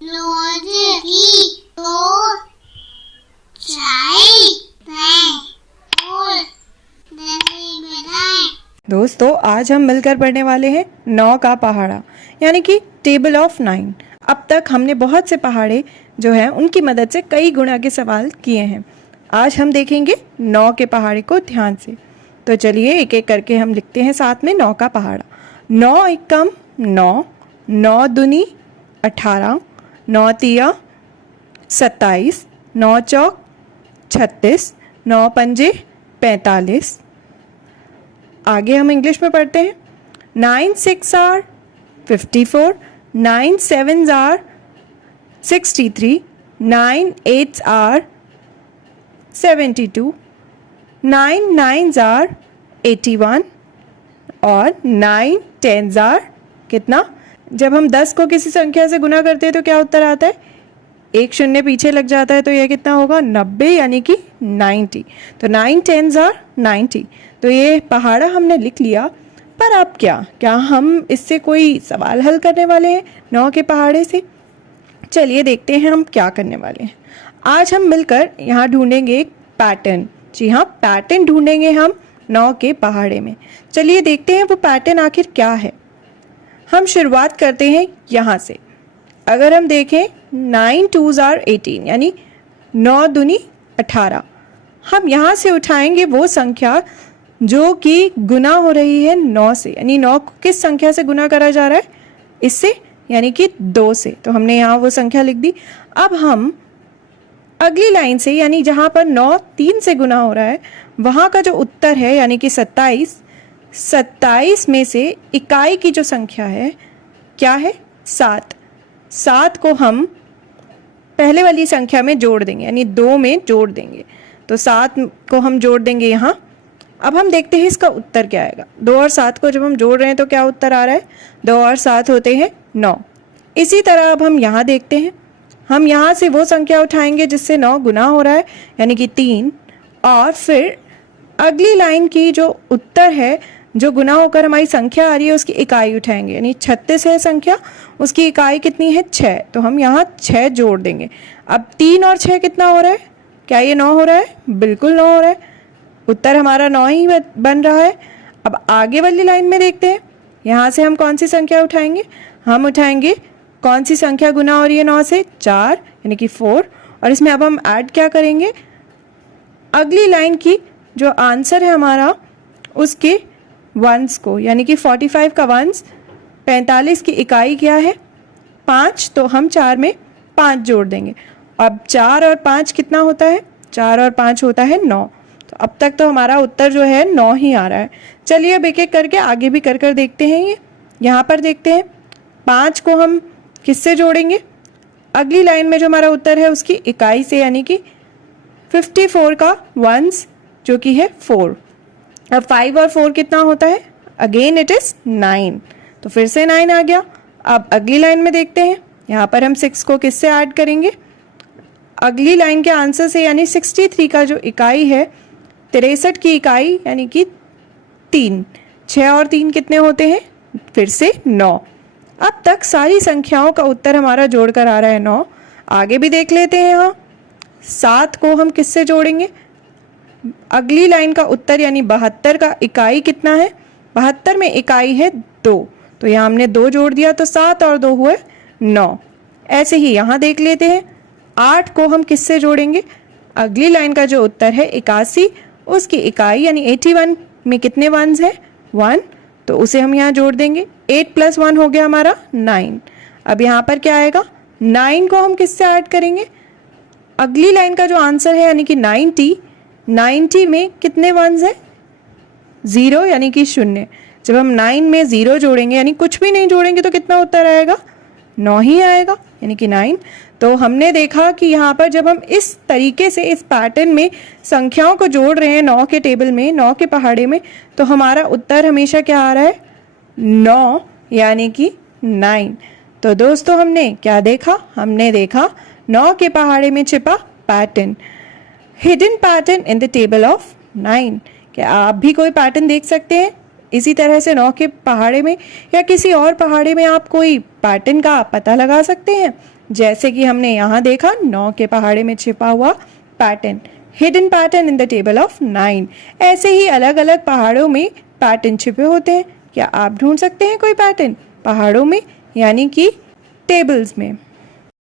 दोस्तों आज हम मिलकर पढ़ने वाले हैं 9 का पहाड़ा यानी कि टेबल ऑफ 9। अब तक हमने बहुत से पहाड़े जो हैं उनकी मदद से कई गुणा के सवाल किए हैं। आज हम देखेंगे 9 के पहाड़े को ध्यान से। तो चलिए एक एक करके हम लिखते हैं साथ में 9 का पहाड़ा। 9 एकम 9, 9 दूनी 18, 9 तिया 27, 9 चौक 36, 9 पंजे 45। आगे हम इंग्लिश में पढ़ते हैं। 9 6 आर 54, 9 7 आर 63, 9 8 आर 72, 9 9 आर 81 और 9 10 आर कितना? जब हम 10 को किसी संख्या से गुना करते हैं तो क्या उत्तर आता है? एक शून्य पीछे लग जाता है तो यह कितना होगा? 90 यानी कि 90। तो 9 10 आर 90। तो ये पहाड़ा हमने लिख लिया। पर अब क्या हम इससे कोई सवाल हल करने वाले हैं 9 के पहाड़े से? चलिए देखते हैं हम क्या करने वाले हैं। आज हम मिलकर यहाँ ढूंढेंगे एक पैटर्न। जी हाँ, पैटर्न ढूंढेंगे हम 9 के पहाड़े में। चलिए देखते हैं वो पैटर्न आखिर क्या है। हम शुरुआत करते हैं यहाँ से। अगर हम देखें 9 2s आर 18 यानी 9 दूनी 18। हम यहाँ से उठाएंगे वो संख्या जो कि गुना हो रही है 9 से, यानी 9 को किस संख्या से गुना करा जा रहा है? इससे, यानी कि 2 से। तो हमने यहाँ वो संख्या लिख दी। अब हम अगली लाइन से, यानी जहाँ पर 9 3 से गुना हो रहा है, वहाँ का जो उत्तर है यानी कि 27 में से इकाई की जो संख्या है क्या है? 7। 7 को हम पहले वाली संख्या में जोड़ देंगे, यानी 2 में जोड़ देंगे। तो 7 को हम जोड़ देंगे यहाँ। अब हम देखते हैं इसका उत्तर क्या आएगा। 2 और 7 को जब हम जोड़ रहे हैं तो क्या उत्तर आ रहा है? 2 और 7 होते हैं 9। इसी तरह अब हम यहाँ देखते हैं। हम यहाँ से वो संख्या उठाएंगे जिससे 9 गुना हो रहा है, यानी कि 3। और फिर अगली लाइन की जो उत्तर है, जो गुना होकर हमारी संख्या आ रही है, उसकी इकाई उठाएंगे, यानी 36 है संख्या, उसकी इकाई कितनी है? 6। तो हम यहाँ 6 जोड़ देंगे। अब 3 और 6 कितना हो रहा है? क्या ये 9 हो रहा है? बिल्कुल 9 हो रहा है। उत्तर हमारा 9 ही बन रहा है। अब आगे वाली लाइन में देखते हैं। यहाँ से हम कौन सी संख्या उठाएंगे? हम उठाएंगे कौन सी संख्या गुना हो रही है 9 से? 4, यानी कि 4। और इसमें अब हम ऐड क्या करेंगे? अगली लाइन की जो आंसर है हमारा, उसके वंस को, यानी कि 45 का वंस 45 की इकाई क्या है? 5। तो हम 4 में 5 जोड़ देंगे। अब 4 और 5 कितना होता है? 4 और 5 होता है 9। तो अब तक तो हमारा उत्तर जो है 9 ही आ रहा है। चलिए अब एक एक करके आगे भी कर देखते हैं। ये यहाँ पर देखते हैं 5 को हम किससे जोड़ेंगे? अगली लाइन में जो हमारा उत्तर है उसकी इकाई से, यानी कि 54 का वंस जो कि है 4। अब 5 और 4 कितना होता है? Again it is 9। तो फिर से 9 आ गया। अब अगली लाइन में देखते हैं। यहाँ पर हम 6 को किससे ऐड करेंगे? अगली लाइन के आंसर से, यानी 63 का जो इकाई है, 63 की इकाई यानी कि 3। 6 और 3 कितने होते हैं? फिर से 9। अब तक सारी संख्याओं का उत्तर हमारा जोड़कर आ रहा है 9। आगे भी देख लेते हैं। यहाँ 7 को हम किससे जोड़ेंगे? अगली लाइन का उत्तर यानी 72 का इकाई कितना है? 72 में इकाई है 2। तो यहाँ हमने 2 जोड़ दिया, तो 7 और 2 हुए 9। ऐसे ही यहाँ देख लेते हैं। 8 को हम किससे जोड़ेंगे? अगली लाइन का जो उत्तर है 81, उसकी इकाई यानी 81 में कितने वंस है? 1। तो उसे हम यहाँ जोड़ देंगे। 8 + 1 हो गया हमारा 9। अब यहाँ पर क्या आएगा? 9 को हम किससे ऐड करेंगे? अगली लाइन का जो आंसर है यानी कि 90 में कितने वंस है? 0, यानी कि 0। जब हम 9 में 0 जोड़ेंगे, यानी कुछ भी नहीं जोड़ेंगे, तो कितना उत्तर आएगा? 9 ही आएगा, यानी कि 9। तो हमने देखा कि यहाँ पर जब हम इस तरीके से इस पैटर्न में संख्याओं को जोड़ रहे हैं 9 के टेबल में, 9 के पहाड़े में, तो हमारा उत्तर हमेशा क्या आ रहा है? 9, यानी कि 9। तो दोस्तों हमने क्या देखा? हमने देखा 9 के पहाड़े में छिपा pattern, hidden pattern in the table of 9। क्या आप भी कोई पैटर्न देख सकते हैं इसी तरह से 9 के पहाड़े में, या किसी और पहाड़े में आप कोई पैटर्न का पता लगा सकते हैं? जैसे कि हमने यहाँ देखा 9 के पहाड़े में छिपा हुआ pattern, hidden pattern in the table of 9। ऐसे ही अलग अलग पहाड़ों में पैटर्न छिपे होते हैं। क्या आप ढूंढ सकते हैं कोई पैटर्न पहाड़ों में यानी कि टेबल्स में?